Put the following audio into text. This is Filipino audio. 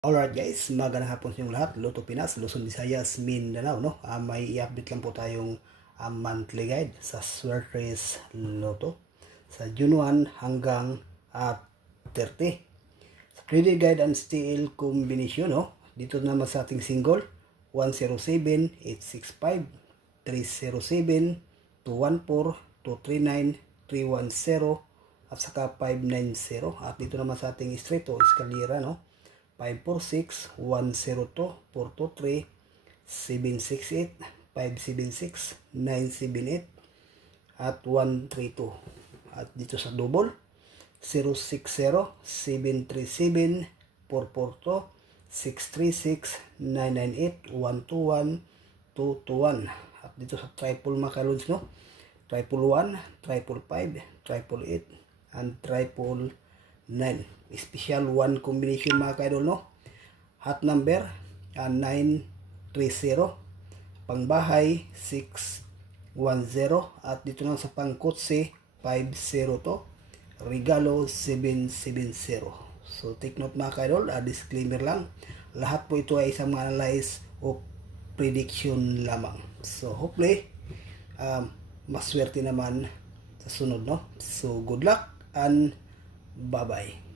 Alright guys, magandang hapon sa inyong lahat. Lotto Pinas, Luzon, Visayas, Mindanao, no? May i-update lang po tayong monthly guide sa Swertres Lotto sa June 1 hanggang 30. Sa credit guide and steel combination, no? Dito naman sa ating single 107, 865, 307, 214, 239, 310 at saka 590. At dito naman sa ating straight o eskalera, no? 546, 102, 423, 768, 576, 978 at 132. At dito sa double 060, 737, 442, 636, 998, 121, 221. At dito sa triple mga kalons, no? Triple 1, triple 5, triple 8 and triple 9. Special 1 combination mga kaidol, no? Hot number 930, pangbahay 610 at dito lang sa pangkotse 502, regalo 770. So take note mga kaidol, disclaimer lang, lahat po ito ay isang analyze o prediction lamang. So hopefully maswerte naman sa sunod, no? So good luck and bye bye.